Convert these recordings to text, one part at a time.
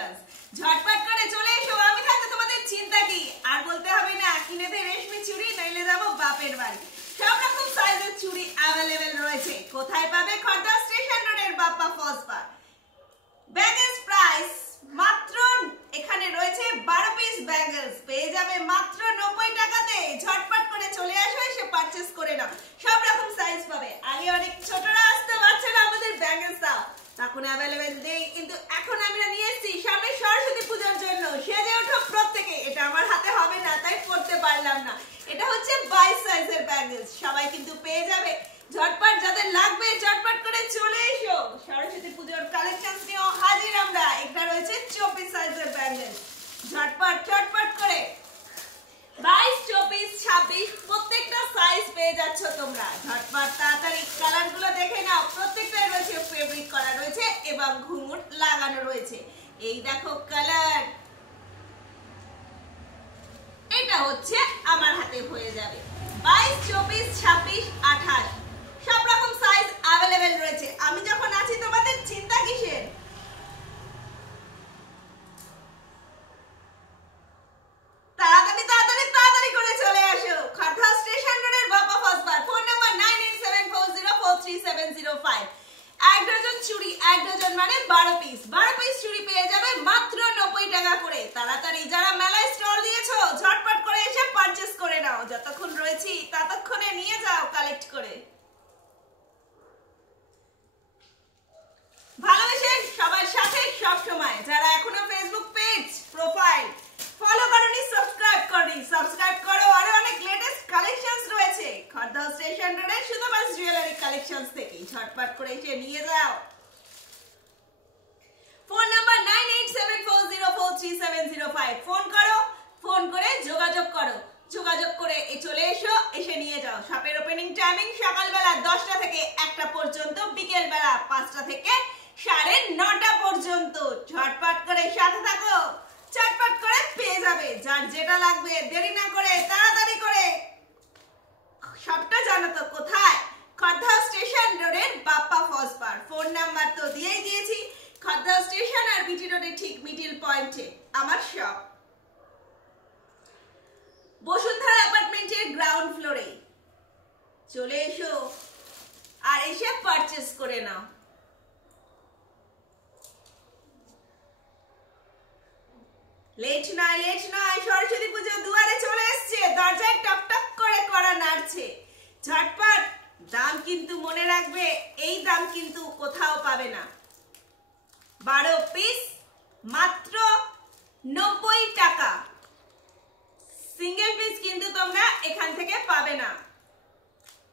Collections. ঝটপট করে চলে এসো, আমি থাকতে তোমাদের চিন্তা কি। আর বলতে হবে না কিনে দে রেশমি চুড়ি, নইলে যাবো বাপের বাড়ি। সব রকম সাইজের চুড়ি অ্যাভেলেবেল রয়েছে। কোথায় পাবে? খড়দা স্টেশন রোডের বাপ্পা ফসবার। ব্যাগেলস প্রাইস মাত্র, এখানে রয়েছে 12 পিস ব্যাগেলস, পেয়ে যাবে মাত্র 90 টাকাতে। ঝটপট করে চলে আসো, এসে পারচেজ করে নাও। সব রকম সাইজ পাবে। আগে অনেক ছোটরা আসতে বাচ্চারা আমাদের ব্যাগেলস দাও, তখন অ্যাভেলেবেল নেই, কিন্তু এখন আমরা নিয়ে এসেছি সামনে সরস্বতী পূজার জন্য। সেজে ওঠো প্রত্যেকে। এটা আমার হাতে হবে না, তাই পড়তে পারলাম না। এটা হচ্ছে 22 সাইজের ব্যাগেলস, সবাই কিন্তু পেয়ে যাবে। ঝটপট যাদের লাগবে চটপট করে চলে এসো। সরস্বতী পুজোর কালেকশন নিয়ে হাজির আমরা। এটা রয়েছে 24 সাইজের ব্যাগেলস। ঝটপট চটপট করে 22, 24, 26 প্রত্যেকটা সাইজ পেয়ে যাচ্ছ তোমরা। ঝটপট তাড়াতাড়ি কালারগুলো দেখে নাও। প্রত্যেকটাই রয়েছে ফেব্রিক করা রয়েছে এবং ঘুঙুর লাগানো রয়েছে। এই দেখো কালার, এটা হচ্ছে আমার হাতে হয়ে যাবে। 22, 24, 26, 28 সব রকম সাইজ অ্যাভেলেবেল রয়েছে। আমি যখন আছি তোমাদের চিন্তা কিসের? তাড়াতাড়ি তাড়াতাড়ি তাড়াতাড়ি করে চলে আসো। খড়দা স্টেশন রোডের বাপ্পা ফসবার। Phone number 9874043705। এক ডজন চুড়ি, এক ডজন মানে 12 পিস। 12 পিস চুড়ি পেয়ে যাবে মাত্র 90 টাকা করে। তাড়াতাড়ি যারা মেলায় স্টল দিয়েছো ঝটপট করে এসে পারচেজ করে নাও। যতক্ষণ রয়েছি ততক্ষণে নিয়ে যাও কালেক্ট করে। ভালোবেসে সবার সাথে সব সময়। যারা এখনো ফেসবুক পেজ প্রোফাইল ফলো করনি, সাবস্ক্রাইব করনি, সাবস্ক্রাইব করো। আরো অনেক লেটেস্ট কালেকশনস রয়েছে খড়দা স্টেশন রোডে সুতমাস জুয়েলারি কালেকশনস থেকে। ঝটপট করে এসে নিয়ে যাও। Phone number 9874043705। ফোন করো, ফোন করে যোগাযোগ করো। যোগাযোগ করে চলে এসো, এসে নিয়ে যাও। শপের ওপেনিং টাইমিং সকালবেলা 10টা থেকে 1টা পর্যন্ত, বিকেল বেলা 5টা থেকে 9:30 পর্যন্ত। ঝটপট করে সাথে থাকো, চটপট করে পেয়ে যাবে। যার যেটা লাগবে দেরি না করে তাড়াতাড়ি করে সবটা জানো তো কোথায়? খড়দা স্টেশন রোডের বাপ্পা ফসবার। ফোন নাম্বার তো দিয়েই দিয়েছি। খড়দা স্টেশন আর বিটি রোডের ঠিক মিডল পয়েন্টে আমার শপ। বসুন্ধরা অ্যাপার্টমেন্টের গ্রাউন্ড ফ্লোরে চলে এসো আর এসে পারচেজ করে নাও। লেট নয়, সরস্বতী পুজো দুয়ারে চলে এসছে। দরজায় টকটক করে কড়া নাড়ছে। ঝটপট। দাম কিন্তু মনে রাখবে, এই দাম কিন্তু কোথাও পাবে না। 12 পিস মাত্র 90 টাকা। সিঙ্গেল পিস কিন্তু তোমরা এখান থেকে পাবে না।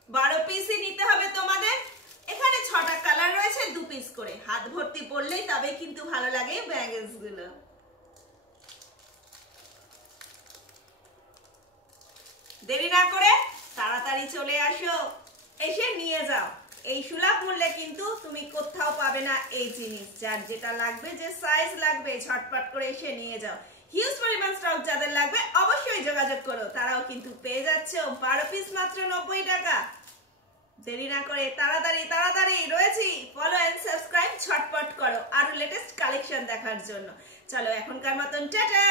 12 পিসই নিতে হবে তোমাদের। এখানে 6টা কালার রয়েছে, 2 পিস করে। হাত ভর্তি পড়লেই তবে কিন্তু ভালো লাগে ব্যাগেলস গুলো। দেরি না করে তাড়াতাড়ি চলে আসো, এসে নিয়ে যাও। এই সুলভ মূল্যে কিন্তু তুমি কোথাও পাবে না এই জিনিস। যার যেটা লাগবে, যে সাইজ লাগবে ঝটপট করে এসে নিয়ে যাও। হিউজ পরিমাণ স্টক যাদের লাগবে অবশ্যই যোগাযোগ করো। তারাও কিন্তু পেয়ে যাচ্ছে 12 পিস মাত্র 90 টাকা। দেরি না করে তাড়াতাড়ি তাড়াতাড়ি রয়েছি। ফলো এন্ড সাবস্ক্রাইব ঝটপট করো আরো লেটেস্ট কালেকশন দেখার জন্য। চলো এখনকার মতন টাটা।